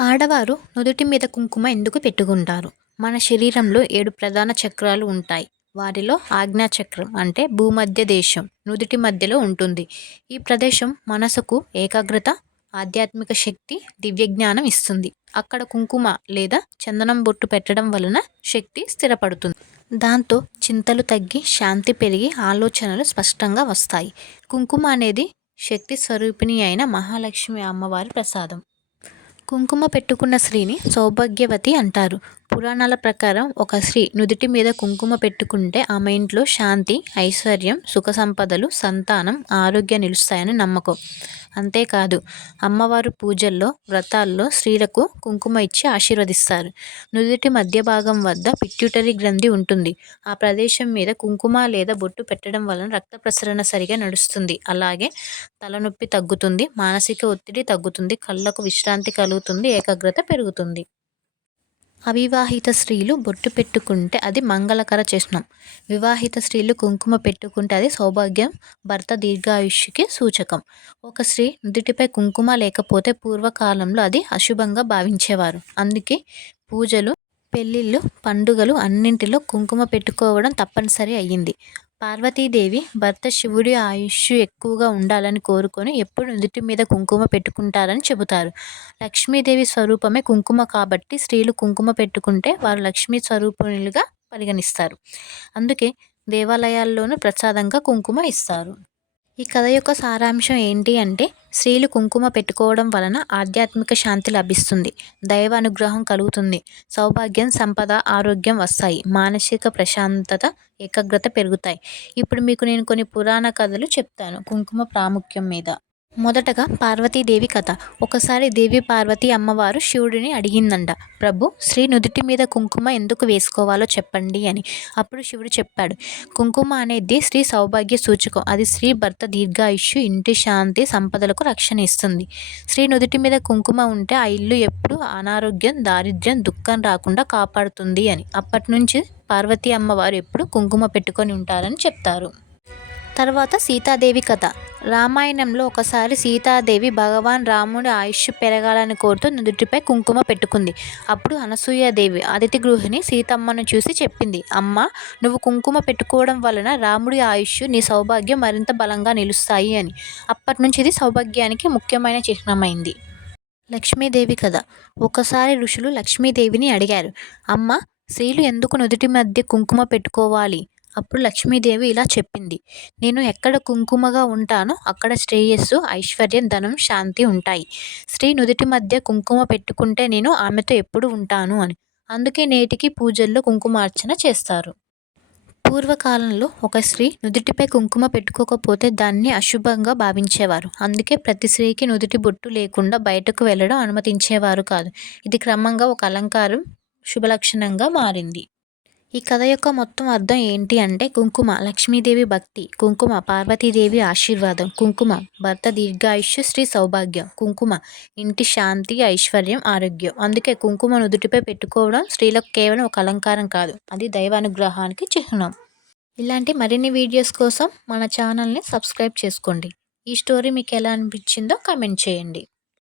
ఆడవారు నుదుటి మీద కుంకుమ ఎందుకు పెట్టుకుంటారు? మన శరీరంలో ఏడు ప్రధాన చక్రాలు ఉంటాయి. వారిలో ఆజ్ఞాచక్రం అంటే భూమధ్య దేశం నుదుటి మధ్యలో ఉంటుంది. ఈ ప్రదేశం మనసుకు ఏకాగ్రత ఆధ్యాత్మిక శక్తి దివ్యజ్ఞానం ఇస్తుంది. అక్కడ కుంకుమ లేదా చందనం బొట్టు పెట్టడం వలన శక్తి స్థిరపడుతుంది. దాంతో చింతలు తగ్గి శాంతి పెరిగి ఆలోచనలు స్పష్టంగా వస్తాయి. కుంకుమ అనేది శక్తి స్వరూపిణి అయిన మహాలక్ష్మి అమ్మవారి ప్రసాదం. కుంకుమ పెట్టుకున్న స్త్రీని సౌభాగ్యవతి అంటారు. పురాణాల ప్రకారం ఒక స్త్రీ నుదుటి మీద కుంకుమ పెట్టుకుంటే ఆమె ఇంట్లో శాంతి ఐశ్వర్యం సుఖ సంపదలు సంతానం ఆరోగ్యం నిలుస్తాయని నమ్మకం. అంతేకాదు అమ్మవారు పూజల్లో వ్రతాల్లో స్త్రీలకు కుంకుమ ఇచ్చి ఆశీర్వదిస్తారు. నుదుటి మధ్య భాగం వద్ద పిట్యూటరీ గ్రంథి ఉంటుంది. ఆ ప్రదేశం మీద కుంకుమ లేదా బొట్టు పెట్టడం వలన రక్త ప్రసరణ సరిగా నడుస్తుంది. అలాగే తలనొప్పి తగ్గుతుంది మానసిక ఒత్తిడి తగ్గుతుంది కళ్ళకు విశ్రాంతి కలుగుతుంది ఏకాగ్రత పెరుగుతుంది. అవివాహిత స్త్రీలు బొట్టు పెట్టుకుంటే అది మంగళకర చిహ్నం వివాహిత స్త్రీలు కుంకుమ పెట్టుకుంటే అది సౌభాగ్యం భర్త దీర్ఘాయుష్కి సూచకం. ఒక స్త్రీ నుదుటిపై కుంకుమ లేకపోతే పూర్వకాలంలో అది అశుభంగా భావించేవారు. అందుకే పూజలు పెళ్ళిళ్ళు పండుగలు అన్నింటిలో కుంకుమ పెట్టుకోవడం తప్పనిసరి అయ్యింది. పార్వతీదేవి భర్త శివుడి ఆయుష్ ఎక్కువగా ఉండాలని కోరుకొని ఎప్పుడు నుదుటి మీద కుంకుమ పెట్టుకుంటారని చెబుతారు. లక్ష్మీదేవి స్వరూపమే కుంకుమ కాబట్టి స్త్రీలు కుంకుమ పెట్టుకుంటే వారు లక్ష్మీ స్వరూపులుగా పరిగణిస్తారు. అందుకే దేవాలయాల్లోనూ ప్రసాదంగా కుంకుమ ఇస్తారు. ఈ కథ యొక్క సారాంశం ఏంటి అంటే స్త్రీలు కుంకుమ పెట్టుకోవడం వలన ఆధ్యాత్మిక శాంతి లభిస్తుంది దైవ అనుగ్రహం కలుగుతుంది సౌభాగ్యం సంపద ఆరోగ్యం వస్తాయి మానసిక ప్రశాంతత ఏకాగ్రత పెరుగుతాయి. ఇప్పుడు మీకు నేను కొన్ని పురాణ కథలు చెప్తాను. కుంకుమ ప్రాముఖ్యం మీద. మొదటగా పార్వతీదేవి కథ. ఒకసారి దేవి పార్వతి అమ్మవారు శివుడిని అడిగిందంట ప్రభు శ్రీ నుదుటి మీద కుంకుమ ఎందుకు వేసుకోవాలో చెప్పండి అని. అప్పుడు శివుడు చెప్పాడు కుంకుమ అనేది స్త్రీ సౌభాగ్య సూచకం. అది స్త్రీ భర్త దీర్ఘాయుష్యు ఇంటి శాంతి సంపదలకు రక్షణ ఇస్తుంది. స్త్రీ నుదుటి మీద కుంకుమ ఉంటే ఆ ఇల్లు ఎప్పుడు అనారోగ్యం దారిద్ర్యం దుఃఖం రాకుండా కాపాడుతుంది అని. అప్పటి నుంచి పార్వతీ అమ్మవారు ఎప్పుడు కుంకుమ పెట్టుకొని ఉంటారని చెప్తారు. తర్వాత సీతాదేవి కథ. రామాయణంలో ఒకసారి సీతాదేవి భగవాన్ రాముడి ఆయుష్ పెరగాలని కోరుతూ నుదుటిపై కుంకుమ పెట్టుకుంది. అప్పుడు అనసూయాదేవి అతిథి గృహిణి సీతమ్మను చూసి చెప్పింది అమ్మ నువ్వు కుంకుమ పెట్టుకోవడం వలన రాముడి ఆయుష్ నీ సౌభాగ్యం మరింత బలంగా నిలుస్తాయి అని. అప్పటి నుంచి ఇది సౌభాగ్యానికి ముఖ్యమైన చిహ్నమైంది. లక్ష్మీదేవి కథ. ఒకసారి ఋషులు లక్ష్మీదేవిని అడిగారు అమ్మ స్త్రీలు ఎందుకు నుదుటి మధ్య కుంకుమ పెట్టుకోవాలి? అప్పుడు లక్ష్మీదేవి ఇలా చెప్పింది. నేను ఎక్కడ కుంకుమగా ఉంటానో అక్కడ శ్రేయస్సు ఐశ్వర్యం ధనం శాంతి ఉంటాయి. స్త్రీ నుదుటి మధ్య కుంకుమ పెట్టుకుంటే నేను ఆమెతో ఎప్పుడు ఉంటాను అని. అందుకే నేటికి పూజల్లో కుంకుమార్చన చేస్తారు. పూర్వకాలంలో ఒక స్త్రీ నుదుటిపై కుంకుమ పెట్టుకోకపోతే దాన్ని అశుభంగా భావించేవారు. అందుకే ప్రతి స్త్రీకి నుదుటి బొట్టు లేకుండా బయటకు వెళ్ళడం అనుమతించేవారు కాదు. ఇది క్రమంగా ఒక అలంకారం శుభలక్షణంగా మారింది. ఈ కథ యొక్క మొత్తం అర్థం ఏంటి అంటే కుంకుమ లక్ష్మీదేవి భక్తి కుంకుమ పార్వతీదేవి ఆశీర్వాదం కుంకుమ భర్త దీర్ఘాయుష్య శ్రీ సౌభాగ్యం కుంకుమ ఇంటి శాంతి ఐశ్వర్యం ఆరోగ్యం. అందుకే కుంకుమ నుదుటిపై పెట్టుకోవడం స్త్రీలకు కేవలం ఒక అలంకారం కాదు అది దైవానుగ్రహానికి చిహ్నం. ఇలాంటి మరిన్ని వీడియోస్ కోసం మన ఛానల్ని సబ్స్క్రైబ్ చేసుకోండి. ఈ స్టోరీ మీకు ఎలా అనిపించిందో కమెంట్ చేయండి.